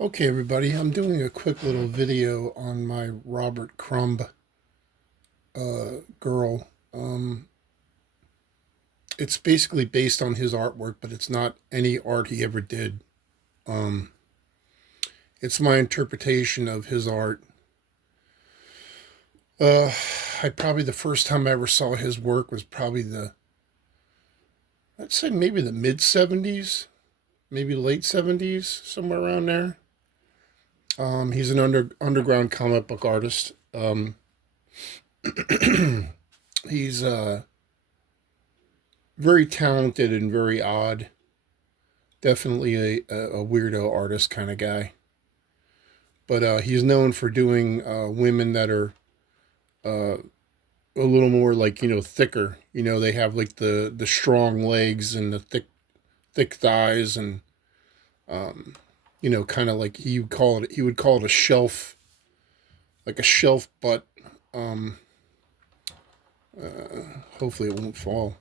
Okay, everybody, I'm doing a quick little video on my Robert Crumb girl. It's basically based on his artwork, but it's not any art he ever did. Um, it's my interpretation of his art. Uh, the first time I ever saw his work was probably I'd say maybe the mid 70s, maybe late 70s, somewhere around there. He's an underground comic book artist. He's very talented and very odd. Definitely a weirdo artist kind of guy. But he's known for doing women that are uh, a little more like thicker. They have like the strong legs and the thick thighs and kind of like he would call it a shelf, like a shelf butt. Um, Hopefully it won't fall.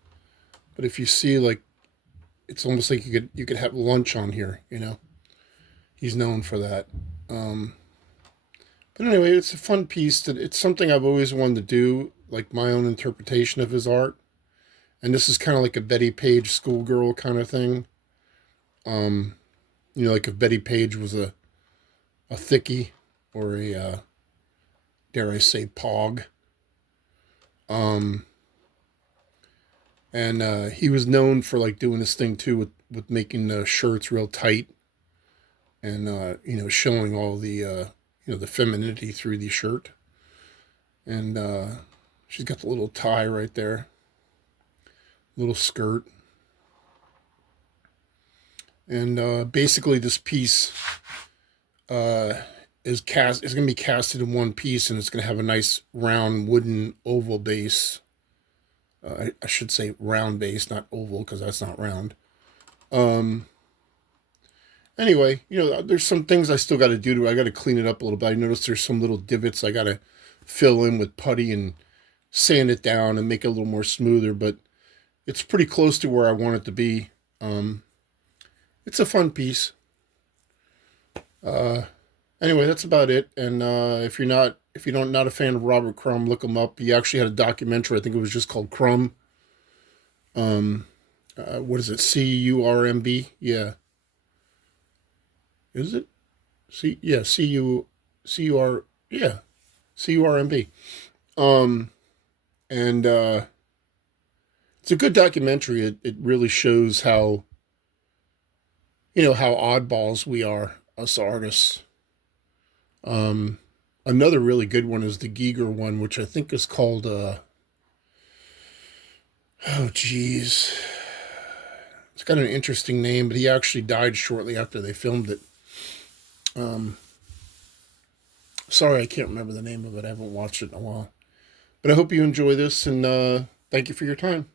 But if you see, like, it's almost like you could have lunch on here. He's known for that. Um, but anyway, it's a fun piece. It's something I've always wanted to do, like my own interpretation of his art. And this is kind of like a Betty Page schoolgirl kind of thing. Um, like if Betty Page was a thickie or dare I say, pog. Um, and he was known for like doing this thing too with making the shirts real tight and showing all the femininity through the shirt. And she's got the little tie right there, little skirt. And basically this piece uh, is going to be casted in one piece, and it's going to have a nice round wooden oval base. I should say round base, not oval, because that's not round. Um, Anyway, there's some things I still got to do to. I got to clean it up a little bit. I noticed there's some little divots I got to fill in with putty and sand it down and make it a little more smoother. But it's pretty close to where I want it to be. Um, it's a fun piece. Uh, anyway, that's about it. And if you don't not a fan of Robert Crumb, look him up. He actually had a documentary. I think it was just called Crumb. Um, what is it? CURMB? Yeah, is it? CUR, yeah, CURMB. Um, and it's a good documentary. It really shows how oddballs we are, us artists. Um, Another really good one is the Giger one, which I think is called oh geez, it's got an interesting name, but he actually died shortly after they filmed it. Um, Sorry, I can't remember the name of it. I haven't watched it in a while. But I hope you enjoy this, and thank you for your time.